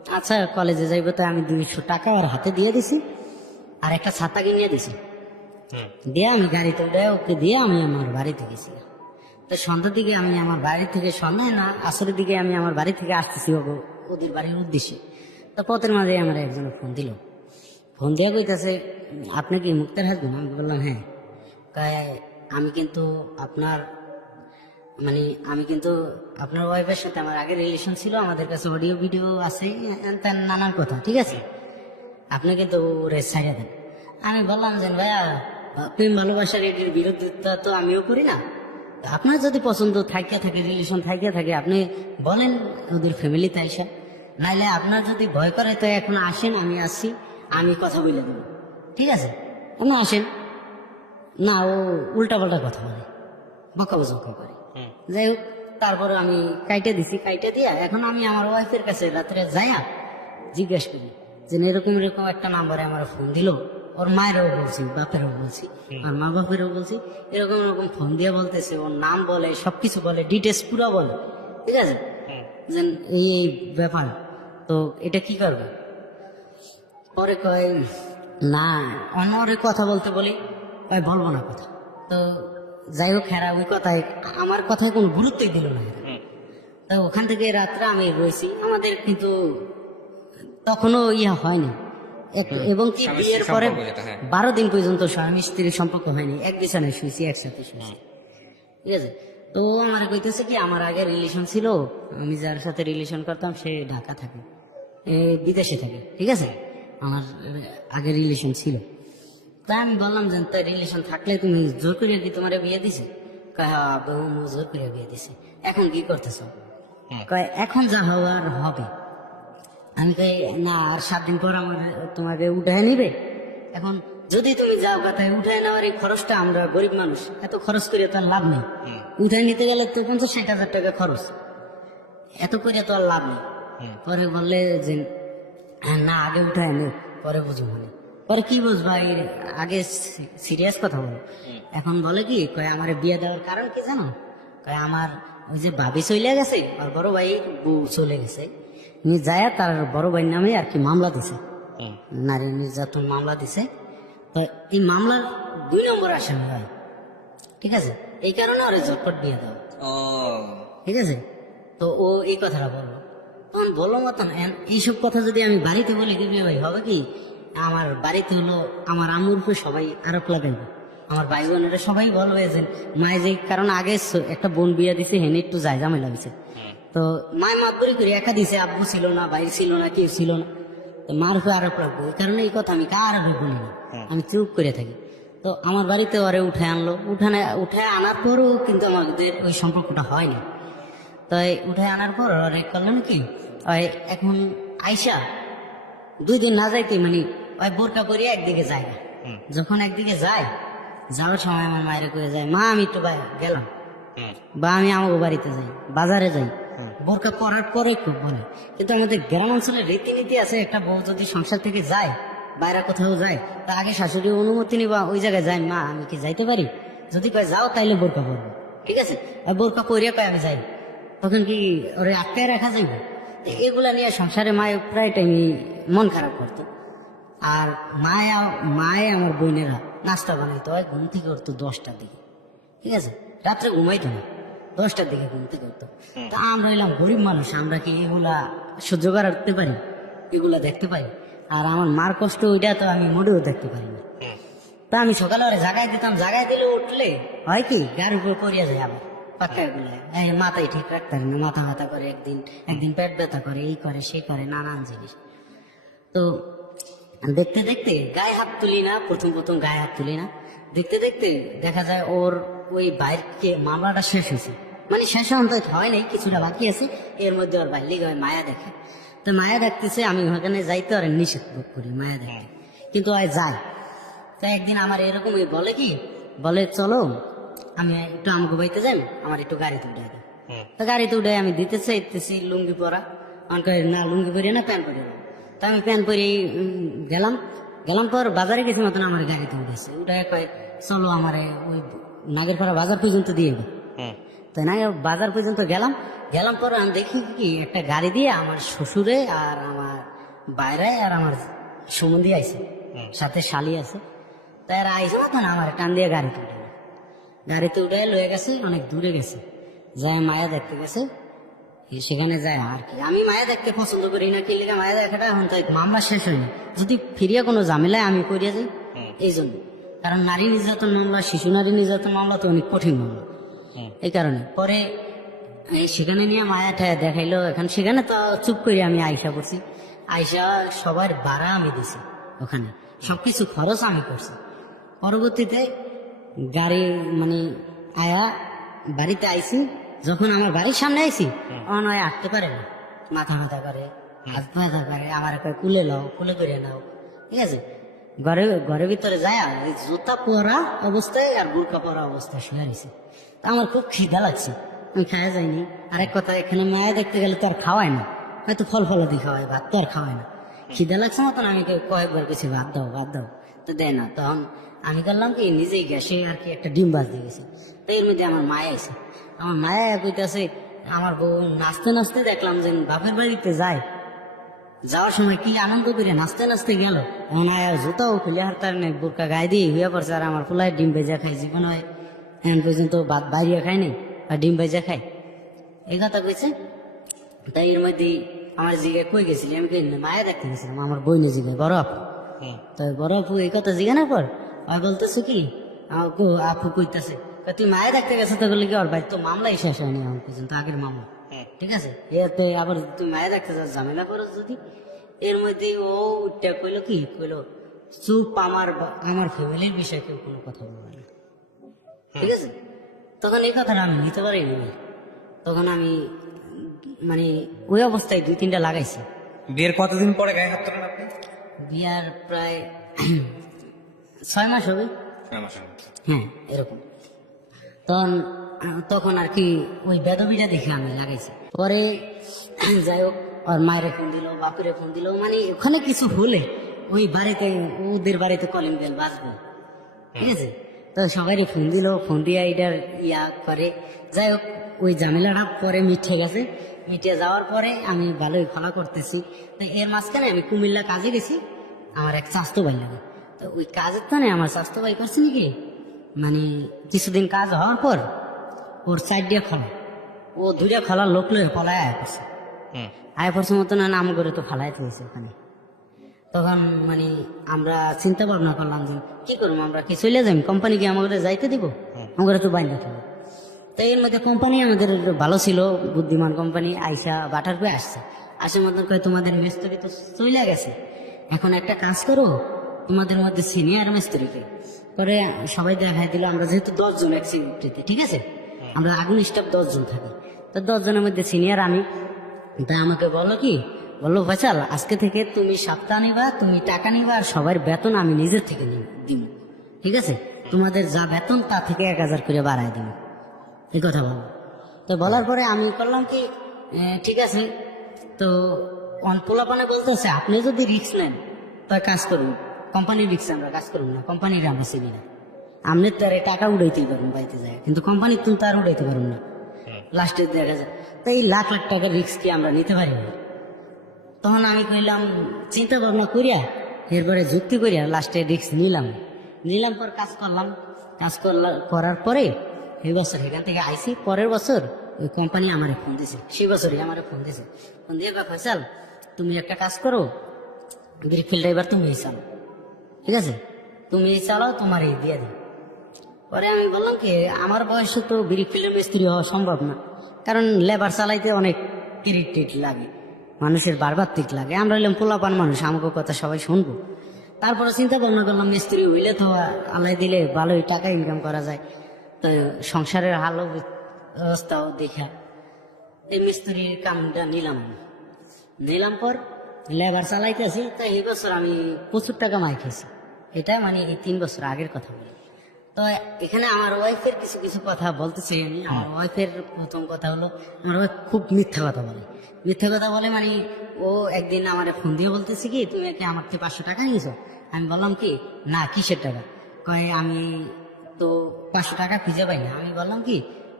আচ্ছা কলেজে যাইবো, তো আমি 200 টাকা ওর হাতে দিয়ে দিছি আর একটা ছাতা কিনিয়ে দিছি। দিয়ে আমি গাড়িতে উঠে ওকে দিয়ে আমি আমার বাড়িতে গেছি। তো সন্ধ্যার দিকে আমি আমার বাড়ি থেকে, সন্ধ্যায় না আসরের দিকে আমি আমার বাড়ি থেকে আসতেছি ওদের বাড়ির উদ্দেশ্যে। তো পথের মাঝে আমার একজন ফোন দিল, ফোন দিয়ে কইতাছে আপনি কি মুক্তার হাসবেন? আমি বললাম হ্যাঁ। কয় আমি কিন্তু আপনার ওয়াইফের সাথে আমার আগে রিলেশন ছিল, আমাদের কাছে অডিও ভিডিও আছে, তার নানান কথা, ঠিক আছে, আপনি কিন্তু ওরে ছাড়িয়ে দেন। আমি বললাম যে ভাইয়া প্রেম ভালোবাসার এটির বিরোধিতা তো আমিও করি না, আপনার যদি পছন্দ থাকিয়া থাকে, রিলেশন থাকিয়া থাকে, আপনি বলেন ওদের ফ্যামিলিতে আইসা, নাইলে আপনার যদি ভয় করে তো এখন আসেন, আমি আসছি, আমি কথা বলে দেবো, ঠিক আছে, আপনি আসেন। না, ও উল্টাপাল্টা কথা বলে, বকাবকা করে। যাই হোক, তারপরে আমি কাইটে দিছি, কাইটে দিয়া এখন আমি আমার ওয়াইফের কাছে রাত্রে যাইয়া জিজ্ঞেস করি যে এরকম এরকম একটা নাম্বারে আমার ফোন দিল, ওর মায়েরও বলছি, বাপেরও বলছি, আর মা বাপেরও বলছি, এরকম এরকম ফোন দিয়ে বলতেছে, ওর নাম বলে, সবকিছু বলে, ডিটেলস পুরো বলে, ঠিক আছে, যে এই এই ব্যাপার, তো এটা কি করবে? পরে কয় না, অন্য কথা বলতে বলি, কয় বলবো না কথা। তো যাই হোক, হেরা ওই কথায় আমার কথায় কোনো গুরুত্বই দিল না। তো ওখান থেকে রাত্রে আমি রয়েছি, আমাদের কিন্তু তখনও ইয়া হয়নি, এবং কি স্বামী বিয়ের স্ত্রীর পরে সম্পর্ক যেটা, হ্যাঁ। 12 দিন পর্যন্ত স্বামী স্ত্রীর সম্পর্ক হয়নি, এক বিছানায় শুয়েছি, একসাথে শুয়েছি, ঠিক আছে। তো ও আমার কইতেছে কি আমার আগে রিলেশন ছিল, আমি যার সাথে রিলেশন করতাম সে ঢাকা থাকে, বিদেশে থাকে, ঠিক আছে, আমার আগে রিলেশন ছিল। তাই আমি বললাম যে তাই রিলেশন থাকলে তুমি জোর করে কি তোমার বিয়ে দিছে? কয় হ্যাঁ বহু জোর করে বিয়ে দিছে, এখন কি করতেছ? কয় এখন যা হওয়ার হবে। আমি কই না, আর 7 দিন পর আমার তোমাকে উঠায় নিবে, এখন যদি তুমি যাও কথায় উঠায় নেওয়ার এই খরচটা, আমরা গরিব মানুষ, এত খরচ করে তো আর লাভ নেই, উঠায় নিতে গেলে তো 50-60 হাজার টাকা খরচ, এত করে তো আর লাভ নেই। পরে বললে যে না আগে উঠায় নে, পরে বুঝবো না। পরে কি বুঝবা, আগে সিরিয়াস কথা বলো। এখন বলে কি, কয় আমার বিয়ে দেওয়ার কারণ কি জানো? কয় আমার ওই যে ভাবি চলে গেছে, আর বড় ভাই বউ চলে গেছে, যায় তার বড় ভাইয়ের নামে আর কি মামলা দিছে, নারী নির্যাতন মামলা দিছে। তো এই মামলার 2 নম্বর আসামি হয়, ঠিক আছে, এই কারণে ওরা ঝটপট বিয়ে দেওয়া, ঠিক আছে। তো ও এই কথাটা বললো, তখন বলো মতন এইসব কথা যদি আমি বাড়িতে বলি দিবি ভাই, হবে কি, আমার বাড়িতে হলো আমার আম্মুর উপরে সবাই আরোপ লাগাইবে, আমার ভাই বোনেরা সবাই বলবে যে মায়ে যে কারণ আগে একটা বোন বিয়ে দিছে, হেনে একটু যায় ঝামেলা হয়েছে, তো মায় মাতবরি করে একা দিছে, আব্বু ছিল না, ভাই ছিল না, কেউ ছিল না, তো মার উপরে আরোপ রাখবো, এই কারণে এই কথা আমি কার বলি না, আমি চুপ করে থাকি। তো আমার বাড়িতে ওরে উঠে আনলো, উঠে আনার পরও কিন্তু আমাদের ওই সম্পর্কটা হয়নি। তাই উঠে আনার পর ওরে করলেন কি, ওই এখন আইসা 2 দিন না যাইতে মানে ওই বোরকা করিয়া একদিকে যায় না, যখন একদিকে যায়, যাওয়ার সময় আমার মায়ের করে যায়, মা আমি একটু গেলাম, বা আমি আমাকে বাড়িতে যাই, বাজারে যাই, বোরকা পরার পরে খুব বলে। কিন্তু আমাদের গ্রাম অঞ্চলের রীতিনীতি আছে, একটা বউ যদি সংসার থেকে যায়, বাইরে কোথাও যায়, তা আগে শাশুড়ি অনুমতি নিবা, ওই জায়গায় যায়, মা আমি কি যাইতে পারি? যদি কয় যাও তাইলে বোরকা পরবো, ঠিক আছে, আর বোরকা পরিয়া কয় আমি যাই, তখন কি ওরে আটকায় রাখা যাইবে? এগুলা নিয়ে সংসারে মায়ে প্রায় টাইমই মন খারাপ করতো। আর মায়ে আমার বোনেরা নাস্তা বানাইতো, হয় ঘুম থেকে করতো 10টার দিকে, ঠিক আছে, রাত্রে ঘুমাইতো না, 10টার দিকে ঘুম থেকে করতো। তা আমরা এলাম গরিব মানুষ, আমরা কি এগুলা সহ্য করতে পারি, এগুলা দেখতে পারি? আর আমার মার কষ্ট ওইটা তো আমি মোটেও দেখতে পারি না। তা আমি সকালে ওরে জাগাই দিতাম, জাগাই দিলে উঠলে হয় কি গাড়ির উপর পড়িয়া যায়, আবার পাক্কায় গুলায়, মাথায় ঠিক রাখতে পারি না, মাথা ব্যথা করে, একদিন পেট ব্যথা করে, এই করে সে করে, নানান জিনিস। তো দেখতে দেখতে গায়ে হাত তুলি না, প্রথম গায়ে হাত তুলি না, দেখতে দেখতে দেখা যায় ওর ওই বাইরকে মামলাটা শেষ হয়েছে, মানে শেষ অন্তত হয় নাই, কিছুটা বাকি আছে, এর মধ্যে ওর বাইর লিগে মায়া দেখে। তো মায়া দেখতেছে, আমি ওখানে যাইতে আর নিষেধ করি মায়া দেখতে, কিন্তু আর যায়। তো একদিন আমার এরকম বলে কি, বলে চলো আমি একটু আমাকে বইতে যাই, আমার একটু গাড়িতে উঠে দিই। তো গাড়িতে উঠে আমি দিতে চাইতেছি লুঙ্গি পরা, আমাকে না লুঙ্গি পরিয়ে না প্যান্ট পরিয়ে, তো আমি প্যান্ট পরে গেলাম পর বাজারে গেছি মতন আমার গাড়িতে উঠেছে, উঠে কয় চলো আমার ওই নাগেরপাড়া বাজার পর্যন্ত দিয়ে গো। তাই না, বাজার পর্যন্ত গেলাম, পরে আমি দেখি কি একটা গাড়ি দিয়ে আমার শ্বশুরে আর আমার বাইরে আর আমার সম্বন্ধী আইছে, সাথে শালি আছে। তাই আর আইসে তখন আমার টান দিয়ে গাড়িতে উঠে লয়ে গেছে, অনেক দূরে গেছে, যায় মায়া দেখতে গেছে। সেখানে যায় আর কি, আমি মায়া দেখতে পছন্দ করি না, কি লেগে মায়া দেখাটা এখন তাই মামলা শেষ হয়নি, যদি ফিরিয়া কোনো ঝামেলায় আমি করিয়া যাই এই জন্য। কারণ নারী নির্যাতন মামলা, শিশু নারী নির্যাতন মামলা তো অনেক কঠিন মামলা, এই কারণে পরে সেখানে নিয়ে মায়াটা দেখাইলো। এখন সেখানে তো চুপ করে আমি আইসা পড়ছি, আইসা সবার ভাড়া আমি দিছি, ওখানে সবকিছু খরচ আমি করছি। পরবর্তীতে গাড়ি মানে আয়া বাড়িতে আইছি, যখন আমার বাড়ির সামনে আইছি তখন হয় আঁকতে পারে না, মাথা করে, হাত ব্যথা করে, আমার কয় কুলে লও, কুলে করে নাও, ঠিক আছে। ঘরের ভিতরে যায় জুতা পরা অবস্থায় আর বুরকা পরা অবস্থায় শুয়ে নিছে। আমার খুব খিদা লাগছে, আমি খাওয়া যাইনি। আরেক কথা, এখানে মায়া দেখতে গেলে তো আর খাওয়ায় না, হয়তো ফল ফলাদি খাওয়ায়, ভাত তো আর খাওয়ায় না। খিদা লাগছে মতন আমি কয়েকবার কিছু ভাত দাও, তো দেয় না। তখন আমি করলাম কি, নিজেই গ্যাসে আর কি একটা ডিম বাজ দিয়ে গেছে। তো এর মধ্যে আমার মায়া আছে, আমার মায়া কইতাছে, আমার বউ নাচতে নাচতে দেখলাম যে বাপের বাড়িতে যায়, যাওয়ার সময় কি আনন্দ করে নাচতে নাচতে গেল, এমন আয়া জুতাও খুলে হারতার নেই, বোরকা গায়ে দিয়ে হইয়া পড়ছে। আর আমার পোলায় ডিম ভেজা খাই, জীবন হয় এখন পর্যন্ত ভাত বাইরিয়া খাই নাই, আর ডিম ভেজা খাই, এই কথা কইছে। তাই এর মধ্যে আমার জিগায় কই গেছিলি, আমি কই মায়া দেখতে গেছিলাম, আমার বইনে জিগায় বড় আপু। তো বড় আপু এই কথা জিগানোর পর আর বলতেছে কি, আপু কইতাছে তুই মায়া দেখতে গেছে, তো বললি কি ওর ভাই তো মামলাই শেষ হয়নি এখন পর্যন্ত, আগের মামলা, ঠিক আছে। এতে আবার তুই মায়া দেখতে যাস, ঝামেলা করো যদি। এর মধ্যে ও উঠটা কইলো কি, চুপ, আমার ফ্যামিলির বিষয়ে কেউ কোনো কথা বলবে না, ঠিক আছে। তখন এই কথাটা আমি নিতে পারিনি, তখন আমি মানে ওই অবস্থায় 2-3টা লাগাইছি। বিয়ের কতদিন পরে গায়ে হাত তোলেন আপনি? বিয়ার প্রায় 6 মাস হবে, হ্যাঁ এরকম। তখন আর কি ওই বেদবিটা দেখে আমি লাগাইছি। পরে যাই হোক, ওর মায়ের ফোন দিল, বাপুরে ফোন দিল, মানে ওখানে কিছু হলে ওই বাড়িতে, ওদের বাড়িতে কলিং বেল বাজবে, ঠিক আছে। তো সবাই ফোন দিয়ে এটার করে। যাই হোক, ওই ঝামেলাটা পরে মিটে যাওয়ার পরে আমি ভালোই ফলা করতেছি। তো এর মাঝখানে আমি কুমিল্লা কাজে গেছি, আমার এক স্বাস্থ্য ভাই লাগে। তো ওই কাজের তো আমার স্বাস্থ্য ভাই করছে নাকি, মানে কিছুদিন কাজ হওয়ার পর ওর সাইড দিয়ে খোলা, ও 2টা খোলার লোক লয়ে পলায় আয় পড়ছে মতন নাম করে তো ফালাইতে হয়েছে ওখানে। তখন মানে আমরা চিন্তা ভাবনা করলাম যে কি করবো, আমরা কি চলে যাই, কোম্পানি কি আমাদের যাইতে দিব, আমাদের তো বাইরে থাকবো। তো এর মধ্যে কোম্পানি আমাদের ভালো ছিল, বুদ্ধিমান কোম্পানি, আইসা বাটার পেয়ে আসে মতন করে তোমাদের মিস্ত্রি তো চলে গেছে, এখন একটা কাজ করো, তোমাদের মধ্যে সিনিয়র মিস্ত্রিকে করে সবাই দেখাই দিল। আমরা যেহেতু 10 জন এক সিনিয়রিটিতে, ঠিক আছে, আমরা আগুন স্টাফ 10 জন থাকি, তো 10 জনের মধ্যে সিনিয়র আমি। তাই আমাকে বললো ফয়সাল, আজকে থেকে তুমি সপ্তাহ নিবা, তুমি টাকা নিবা, আর সবার বেতন আমি নিজের থেকে দিব, ঠিক আছে, তোমাদের যা বেতন তা থেকে 1000 করে বাড়াই দিব, এই কথা বলো। তো বলার পরে আমি করলাম কি, ঠিক আছে। তো পোলাপানে বলতেছে, আপনি যদি রিস্ক নেন তার কাজ করুন, কোম্পানির রিক্সে আমরা কাজ করুন না, কোম্পানির আমরা চিনি না, আপনি তার টাকা উড়াইতেই পারুন বাড়িতে যায়, কিন্তু কোম্পানির তুমি তার উড়াইতে পারুন না, লাস্টে দেখা যায়। তো এই লাখ লাখ টাকার রিক্স কি আমরা নিতে পারি না। তখন আমি কইলাম, চিন্তা ভাবনা করিয়া এরপরে যুক্তি করিয়া লাস্টে রিক্স নিলাম পর কাজ করার পরে এই বছর এখান থেকে আইসি। পরের বছর ওই কোম্পানি আমার ফোন দিছে, সেই বছরই আমার ফোন দিয়ে ফয়সাল তুমি একটা কাজ করো, গ্রিফিল্ডটা এবার তুমি চালাও, ঠিক আছে, তুমি চালাও, তোমার এই দিয়ে দিই। পরে আমি বললাম কি, আমার বয়সে তো গ্রিফিল্ডের মিস্ত্রি হওয়া সম্ভব না, কারণ লেবার চালাইতে অনেক টিট লাগে, মানুষের বারবার তিক লাগে, আমরা হইলাম পোলাপান মানুষ, আমাকে কথা সবাই শুনবো। তারপরে চিন্তা ভাবনা করলাম, মিস্ত্রি হইলে তো আল্লাহ দিলে ভালোই টাকা ইনকাম করা যায়, তো সংসারের হাল অবস্থাও দেখা এই মিস্ত্রির কামটা নিলাম পর লেবার চালাইতেছি। তাই এই বছর আমি প্রচুর টাকা মাই খেয়েছি, এটা মানে এই 3 বছর আগের কথা বলি। তো এখানে আমার ওয়াইফের কিছু কথা বলতে চাই আমি। আমার ওয়াইফের প্রথম কথা হলো, আমার ওয়াইফ খুব মিথ্যা কথা বলে, মানে ও একদিন আমার ফোন দিয়ে বলতেছে কি, তুমি কি আমার থেকে 500 টাকা নিয়েছো? আমি বললাম কি, না, কিসের টাকা? কয় আমি তো 500 টাকা খুঁজে পাই না। আমি বললাম কি,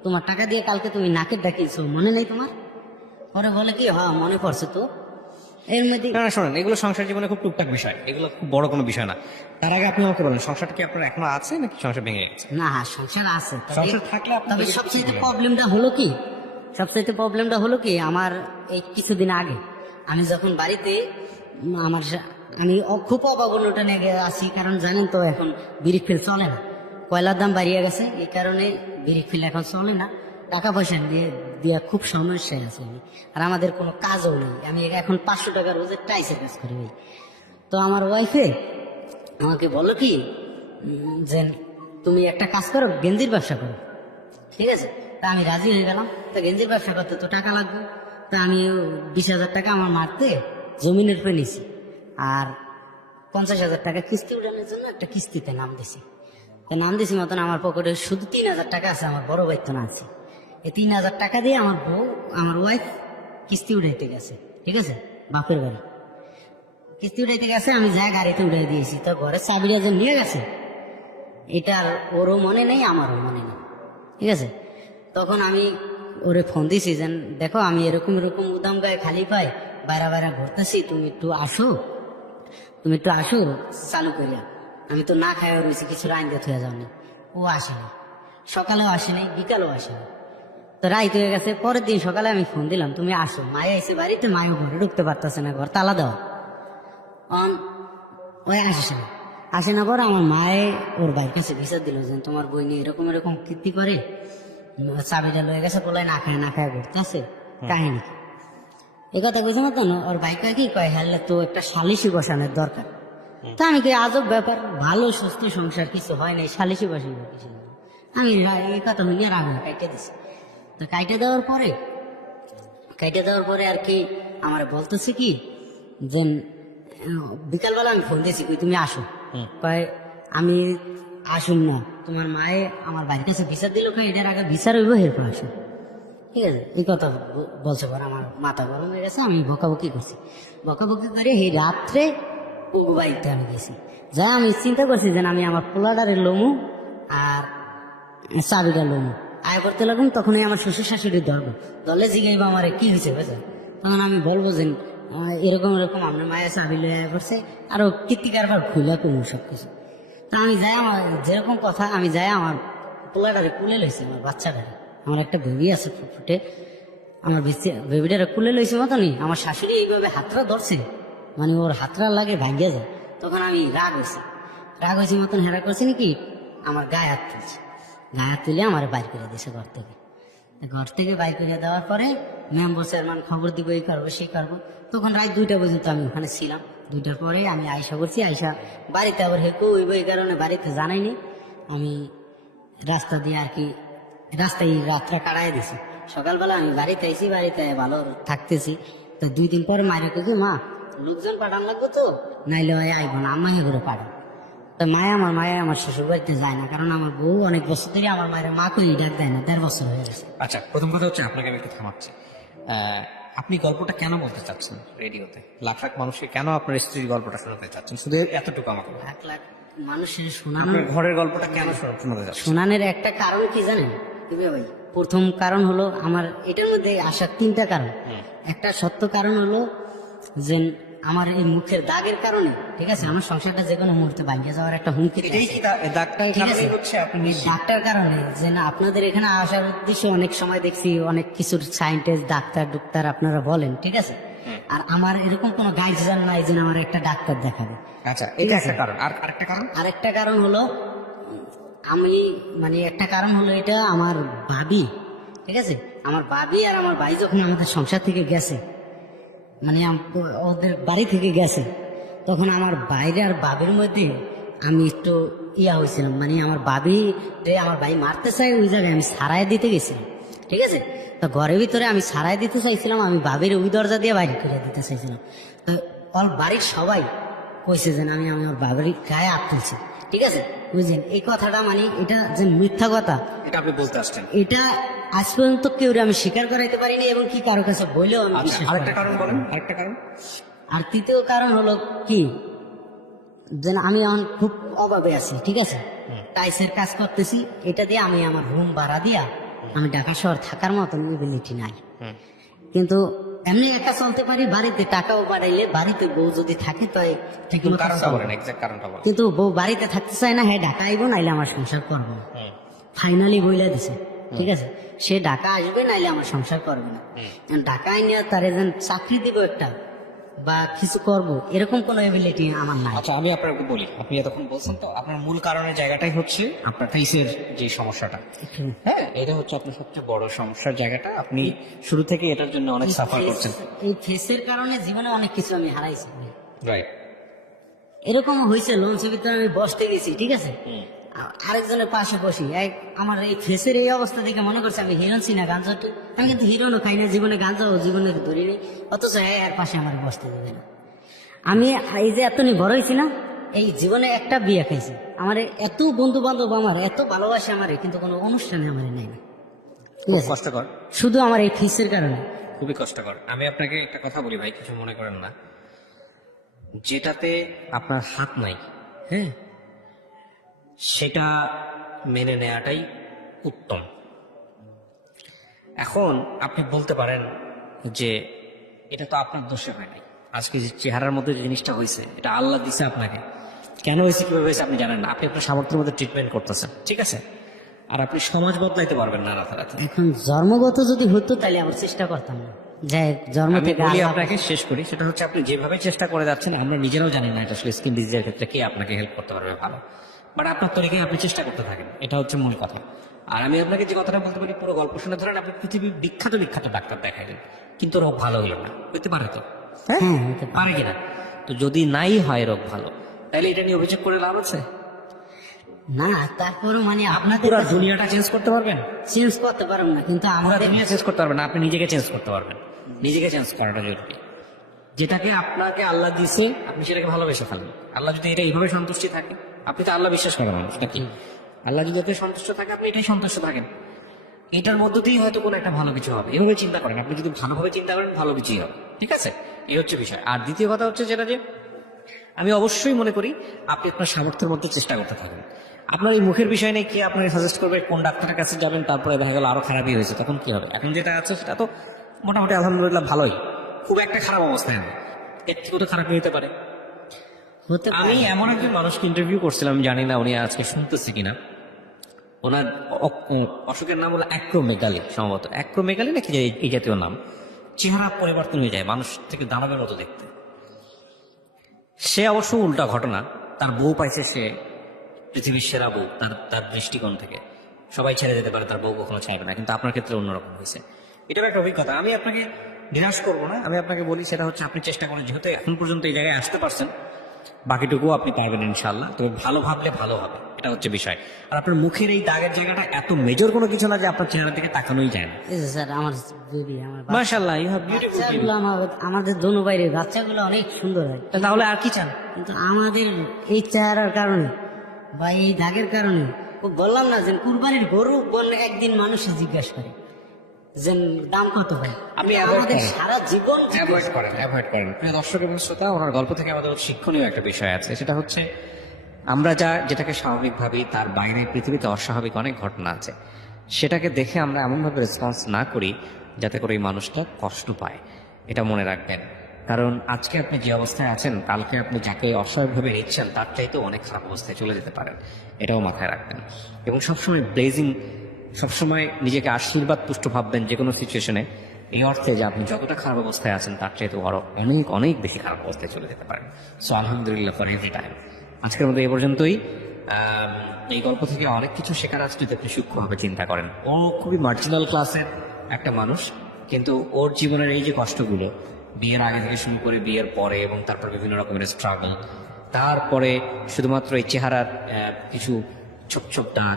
তোমার টাকা দিয়ে কালকে তুমি নাকের ডাকিয়েছো, মনে নেই তোমার? পরে বলে কি, হ্যাঁ মনে পড়ছে তো। এর মধ্যে না না শোনেন, এগুলো সংসার জীবনে খুব টুকটাক বিষয়, এগুলো খুব বড় কোনো বিষয় না। তার আগে আপনি আমাকে বলেন, সংসারটা কি আপনার এখনো আছে নাকি সংসার ভেঙে গেছে? না, সংসার আছে। সংসার থাকলে আপনি তবে যদি সবচেয়ে কিছু বলেন। প্রবলেমটা হলো কি, আমার এই কিছুদিন আগে আমি যখন বাড়িতে আমি খুব অভাবনটা নিয়ে আছি, কারণ জানেন তো এখন বিড়ি ফিল চলে না, কয়লার দাম বাড়িয়ে গেছে, এই কারণে বিড়ি ফিল এখন চলে না। টাকা পয়সা দিয়ে খুব সমস্যায় আছে আমি। আর আমাদের কোনো কাজও নেই, আমি এখন 500 টাকা রোজের টাইসের কাজ করি ভাই। তো আমার ওয়াইফে আমাকে বললো কি, যে তুমি একটা কাজ করো, গেঞ্জির ব্যবসা করো, ঠিক আছে? তা আমি রাজি হয়ে গেলাম। তা গেঞ্জির ব্যবসা করতে তো টাকা লাগবে। তা আমি 20,000 টাকা আমার মারতে জমিনের উপরে নিছি, আর 50,000 টাকা কিস্তি উঠানোর জন্য একটা কিস্তিতে নাম দিছি। তা নাম দিছি মতন আমার পকেটে শুধু 3,000 টাকা আছে, আমার বড় ভাই তো না আছে। এই 3,000 টাকা দিয়ে আমার ওয়াইফ কিস্তি উঠাইতে গেছে, ঠিক আছে, বাপের বাড়ি কিস্তি উঠাইতে গেছে। আমি যা গাড়িতে উঠাই দিয়েছি, তো ঘরের চাবিটা যে নিয়ে গেছে, এটার ওরও মনে নেই, আমারও মনে নেই, ঠিক আছে? তখন আমি ওরে ফোন দিছি যে দেখো, আমি এরকম এরকম উদাম গায়ে খালি পাই বাইরা বাইরা ঘুরতেছি, তুমি একটু আসো চালু করিয়া। আমি তো না খাইয়া রয়েছি, কিছু রাইন দিয়ে থুয়া যাওনি। ও আসেনি, সকালেও আসেনি, বিকালেও আসেনি। তো রাইত হয়ে গেছে। পরের দিন সকালে আমি ফোন দিলাম, তুমি আসো। মায়া এসে বাড়িতে, মায়ও ঘরে ঢুকতে পারতেছে না, ঘর তালা দেওয়া। ওই আসে না পর আমার মায়ে ওর ভাইয়ের কাছে বিচার দিল যে তোমার বই নিয়ে এরকম এরকম কীর্তি করে, চাবিটা লয়ে গেছে, বলে না খায় ঘুরতে আছে, কাহিনী কি? এই কথা কইছে না তো। ওর ভাই কয় কি, কয় হ্যালে তো একটা সালিশি বসানোর দরকার। তা আমি কি, আজব ব্যাপার, ভালো সুস্থ সংসার, কিছু হয় নাই, সালিশি বসাইব কিছু না। আমি এই কথা হইলে রাগ কাইটে দিছি। তো কাইটে দেওয়ার পরে আর কি আমার বলতেছে কি, যে বিকালবেলা আমি ফোন দিয়েছি, কই তুমি আসো। কয় আমি আসুন না, তোমার মায়ে আমার বাড়ির কাছে বিচার দিল, কয় এটার আগে বিচার হইব, এরপর আসো, ঠিক আছে? এই কথা বলছে পর আমার মাথা গরম হয়ে গেছে। আমি বকাবকি করে এই রাত্রে পুগু বাড়িতে আমি গেছি। যা আমি চিন্তা করছি যে আমি আমার পোলাডারের লোমু আর চাবিটা লোমু আয় করতে লাগুন। তখনই আমার শ্বশুর শাশুড়ি দলে জিগাইব আমার কি হয়েছে বুঝলেন। তখন আমি বলবো যে এরকম এরকম আপনার মায়ের চাবি লয়ে আয় করছে, আরো কীর্তিকার খুলে করবো সবকিছু। তা আমি যাই, আমার যেরকম কথা, আমি যাই আমার পোলাডারে কুলে লইছি, আমার বাচ্চাটারে, আমার একটা বেবি আছে ফুটে, আমার বেবিটারে কুলে লইছে মতনই আমার শাশুড়ি এইভাবে হাতটা ধরছে, মানে ওর হাতটা লাগে ভাঙ্গিয়া যায়। তখন আমি রাগ হয়েছি মতন হেরা করছি নাকি, আমার গায়ে হাত তুলে আমার বাইর করে দিয়েছে ঘর থেকে বাইর করে দেওয়ার পরে মেম্বার চেয়ারম্যান খবর দিব, এই করবো সেই করবো। তখন রাত 2টা পর্যন্ত আমি ওখানে ছিলাম। 2টার পরে আমি আয়সা করছি, বাড়িতে আবার হেকু হইব, এই কারণে বাড়িতে জানাইনি। আমি রাস্তা দিয়ে আর কি রাস্তায় রাতটা কাটাই দিছি। সকালবেলা আমি বাড়িতে আইছি, বাড়িতে ভালো থাকতেছি। তো 2 দিন পরে মায়ের কাছে, মা লোকজন পাঠান লাগবো তো, নাইলে ভাই আইব না, আম্মাকে করে পাঠান। তো মায়া আমার শ্বশুর বাড়িতে যায় না, কারণ আমার বউ অনেক বছর ধরে আমার মায়ের মা কই ডাক দেয় না, 1.5 বছর হয়ে গেছে। আচ্ছা, প্রথম কথা হচ্ছে আপনাকে আমি একটু থামাচ্ছি। আপনি গল্পটা কেন বলতে চাচ্ছেন রেডিওতে? লাখ লাখ মানুষকে কেন আপনার স্ত্রীর গল্পটা শোনাতে চাচ্ছেন? শুধু এতটুকু আমাকে বলুন। লাখ লাখ মানুষের শোনানো, আপনার ঘরের গল্পটা কেন শোনাতে চাচ্ছেন? শোনানোর একটা কারণ কি জানেন ভাই? প্রথম কারণ হলো, আমার এটার মধ্যে আসার 3টা কারণ। একটা সত্য কারণ হলো যে আমার এই মুখের দাগের কারণে, ঠিক আছে, আমার সংসারটা যে কোনো মুহূর্তে ভাঙিয়ে যাওয়ার একটা হুমকি। এটাই কি দাগটা? ঠিক আছে, হচ্ছে আপনি ডাক্তার কারণে যে না, আপনাদের এখানে আসার উদ্দেশ্যে অনেক সময় দেখছি অনেক কিছুর সায়েন্টিস্ট ডাক্তার আপনারা বলেন, ঠিক আছে। আর আমার এরকম কোনো গাইডলাইন নাই যে আমার একটা ডাক্তার দেখাবে। আচ্ছা, এটা একটা কারণ। আর আরেকটা কারণ হলো আমি, মানে একটা কারণ হলো এটা, আমার ভাবি, ঠিক আছে, আমার ভাবি আর আমার ভাই যখন আমাদের সংসার থেকে গেছে, মানে ওদের বাড়ি থেকে গেছে, তখন আমার বাইরে আর বাবির মধ্যে আমি একটু হয়েছিলাম, মানে আমার আমার ভাই মারতে চাই, ওই জায়গায় আমি সারাই দিতে গেছিলাম, ঠিক আছে। তো ঘরের ভিতরে আমি সারাই দিতে চাইছিলাম, আমি বাবির ওই দরজা দিয়ে বাইরে করে দিতে চাইছিলাম। তো ওর বাড়ির সবাই কইছে যে আমি ওর বাবির গায়ে হাত তুলছি, ঠিক আছে, বুঝলেন। এই কথাটা মানে এটা যে মিথ্যা কথা, এটা আপনি বলতে আসছেন, এটা আজ পর্যন্ত কেউ আমি স্বীকার করাইতে পারিনি, এবং কি কারো কাছে বললেও আমি বিশ্বাস করি না। আরেকটা কারণ বলেন। আরেকটা কারণ, আর 3য় কারণ হলো কি, যে আমি এখন খুব অভাবে আছি, ঠিক আছে, টাইসের কাজ করতেছি, এটা দিয়ে আমি আমার রুম ভাড়া দিয়া আমি ঢাকা শহর থাকার মতন এবিলিটি নাই, কিন্তু এমনি একা চলতে পারি। বাড়িতে টাকাও বাড়াইলে, বাড়িতে বউ যদি থাকে তো ঠিক মতো কারণটা চলবে। বলেন, এক্সাক্ট কারণটা বলেন। কিন্তু বউ বাড়িতে থাকতে চায় না, হ্যাঁ ঢাকা আইবো নাইলে আমার সংসার করবো না। ফাইনালি বইলা দিছে, ঠিক আছে সে ঢাকা আসবে নাইলে আমার সংসার করবে না। এখন ঢাকা আইনিয়া তার যেন চাকরি দিব একটা বা কিছু করব, এরকম কোনো এবিলিটি আমার নাই। আচ্ছা, আমি আপনাকে বলি, আপনি এতক্ষণ বলছেন তো আপনার মূল কারণের জায়গাটাই হচ্ছে আপনার ফেসের যে সমস্যাটা। হ্যাঁ, এটা হচ্ছে আপনার সবচেয়ে বড় সমস্যার জায়গাটা। আপনি শুরু থেকে এটার জন্য অনেক সাফার করছেন। এই ফেসের কারণে জীবনে অনেক কিছু আমি হারাইছি। রাইট। এরকম হয়েছে, লঞ্চের ভিতরে আমি বসতে গেছি, ঠিক আছে আরেকজনের পাশে বসি, আমার এই ফেসের এই অবস্থা দেখে মনে করছে আমি হিরোন ছি না গাঞ্জাটি। আমি কিন্তু হিরোনও খাই না, জীবনে গাঞ্জাও জীবনে ধরি নেই, অথচ এর পাশে আমার বসতে দেবে না। আমি এই যে এতনি বড় হয়েছি না, এই জীবনে একটা বিয়ে খাইছি। আমার এত বন্ধু বান্ধব, আমার এত ভালোবাসে আমার, কিন্তু কোনো অনুষ্ঠানে আমার নেই না, ঠিক খুব আছে কষ্টকর, শুধু আমার এই ফেসের কারণে। খুবই কষ্টকর। আমি আপনাকে একটা কথা বলি ভাই, কিছু মনে করেন না। যেটাতে আপনার হাত নাই, হ্যাঁ, সেটা মেনে নেওয়াটাই উত্তম। এখন আপনি বলতে পারেন যে এটা তো আপনার দোষে হয় নাই, আজকে যে চেহারার মধ্যে যে জিনিসটা হয়েছে এটা আল্লাহ দিছে আপনাকে। কেন হয়েছে, কিভাবে হয়েছে আপনি জানেন না, আপনি আপনার সামর্থ্যের মধ্যে ট্রিটমেন্ট করতেছেন, ঠিক আছে। আর আপনি সমাজ বদলাইতে পারবেন না রাতারাতি। এখন জন্মগত যদি হতো তাহলে আমার চেষ্টা করতাম না, যে জন্ম আমি থেকে বলি আল্লাহ- আপনাকে, শেষ করি, সেটা হচ্ছে আপনি যেভাবে চেষ্টা করে যাচ্ছেন আমরা নিজেরাও জানি না এটা আসলে স্কিন ডিজিজের ক্ষেত্রে কে আপনাকে হেল্প করতে পারবে ভালো, বাট আপনার তরিকায় আপনি চেষ্টা করতে থাকেন, এটা হচ্ছে মূল কথা। আর আমি আপনাকে যে কথাটা বলতে পারি, পুরো গল্প শুনে ধরেন আপনি পৃথিবীর বিখ্যাত বিখ্যাত ডাক্তার দেখাইলেন, কিন্তু রোগ ভালো হলো না, হইতে পারে তো, হ্যাঁ হতে পারে। পারে কিনা? তো যদি নাই হয় রোগ ভালো, তাহলে এটা নিয়ে অভিযোগ করে লাভ আছে? না তারপরে মানে আপনাদের পুরো দুনিয়াটা চেঞ্জ করতে পারবেন? চেঞ্জ করতে পারবো না, কিন্তু পুরো আমাদের দুনিয়া চেঞ্জ করতে পারবেন না, আপনি নিজেকে চেঞ্জ করতে পারবেন। নিজেকে চেঞ্জ করাটা জরুরি। যেটাকে আপনাকে আল্লাহ দিছে আপনি সেটাকে ভালোবেসে ফেলেন। আল্লাহ যদি এটা এইভাবে সন্তুষ্টি থাকে, আপনি তো আল্লাহ বিশ্বাস করেন মানুষ নাকি, আল্লাহ যদি এতে সন্তুষ্ট থাকে আপনি এটাই সন্তুষ্ট থাকেন, এটার মধ্য দিয়েই হয়তো কোনো একটা ভালো কিছু হবে। এভাবে চিন্তা করেন, আপনি যদি ভালোভাবে চিন্তা করেন ভালো কিছুই হবে, ঠিক আছে। এই হচ্ছে বিষয়। আর দ্বিতীয় কথা হচ্ছে যেটা, যে আমি অবশ্যই মনে করি আপনি আপনার সামর্থ্যের মধ্যে চেষ্টা করতে থাকেন। আপনার এই মুখের বিষয় নেই, কে আপনাকে সাজেস্ট করবে কোন ডাক্তারের কাছে যাবেন, তারপরে দেখা গেল আরো খারাপই হয়েছে, তখন কি হবে? এখন যেটা আছে সেটা তো মোটামুটি আলহামদুলিল্লাহ ভালোই, খুব একটা খারাপ অবস্থায় নেই, এর থেকেও তো খারাপ হতে পারে। হতে আমি এমন একজন মানুষকে ইন্টারভিউ করছিলাম, জানি না উনি আজকে শুনতেছে কিনা, ওনার অসুখের নাম হলো অ্যাক্রোমেগালি, সম্ভবত অ্যাক্রোমেগালি নাকি এই জাতীয় নাম। চেহারা পরিবর্তন হয়ে যায়, মানুষ থেকে দানবের মতো দেখতে। সে অবশ্য উল্টা ঘটনা, তার বউ পাইছে সে পৃথিবীর সেরা বউ, তার দৃষ্টিকোণ থেকে সবাই ছেড়ে যেতে পারে, তার বউ কখনো চাইবে না, কিন্তু আপনার ক্ষেত্রে অন্যরকম হয়েছে। এটাও একটা অভিজ্ঞতা। আমি আপনাকে নিরাশ করবো না, আমি আপনাকে বলি সেটা হচ্ছে আপনি চেষ্টা করেন, যেহেতু এখন পর্যন্ত এই জায়গায় আসতে পারছেন, বাকিটুকু আপনি পারবেন ইনশাল্লাহ। তবে ভালো ভাবলে ভালো হবে, এটা হচ্ছে বিষয়। আর আপনার মুখের এই দাগের জায়গাটা এত মেজর কোনো কিছু না যে আপনার চেহারা থেকে তাকানোই যায় না। এই যে স্যার আমার বেবি, আমার মাশাআল্লাহ, ইউ হ্যাভ বিউটিফুল। বাচ্চাগুলো আমাদের দোনো বাইরে বাচ্চাগুলো অনেক সুন্দর হয়, তাহলে আর কি চান? কিন্তু আমাদের এই চেহারার কারণে বা এই দাগের কারণে, ও বললাম না যে কুরবানির গরু একদিন মানুষে জিজ্ঞাসা করে যে দাম কত ভাই, আপনি কিন্তু avoid আমাদের করেন। সারা জীবন অ্যাভয়েড করেন। প্রিয় দর্শক এবং শ্রোতা, ওনার গল্প থেকে আমাদের শিক্ষণীয় একটা বিষয় আছে, সেটা হচ্ছে আমরা যেটাকে স্বাভাবিক ভাবি, তার বাইরে পৃথিবীতে অস্বাভাবিক অনেক ঘটনা আছে। সেটাকে দেখে আমরা এমনভাবে রেসপন্স না করি যাতে করে এই মানুষটা কষ্ট পায়, এটা মনে রাখবেন। কারণ আজকে আপনি যে অবস্থায় আছেন, কালকে আপনি যাকে অস্বাভাবিকভাবে নিচ্ছেন তার চাইতেও অনেক খারাপ অবস্থায় চলে যেতে পারেন, এটাও মাথায় রাখবেন। এবং সবসময় সবসময় নিজেকে আশীর্বাদ পুষ্ট ভাববেন যে কোনো সিচুয়েশনে, এই অর্থে যে আপনি যতটা খারাপ অবস্থায় আছেন তার চাইতে আরো অনেক অনেক বেশি খারাপ অবস্থায় চলে যেতে পারেন। সো আলহামদুলিল্লাহ ফর এভরি টাইম। আজকের মতো এই পর্যন্তই। এই গল্প থেকে অনেক কিছু শেখার আছে যদি আপনি সূক্ষ্মভাবে চিন্তা করেন। ও খুবই মার্জিনাল ক্লাসের একটা মানুষ, কিন্তু ওর জীবনের এই যে কষ্টগুলো, বিয়ের আগে থেকে শুরু করে বিয়ের পরে এবং তারপর বিভিন্ন রকমের স্ট্রাগল, তারপরে শুধুমাত্র এই চেহারার কিছু ছোপ ছোপ দাগ,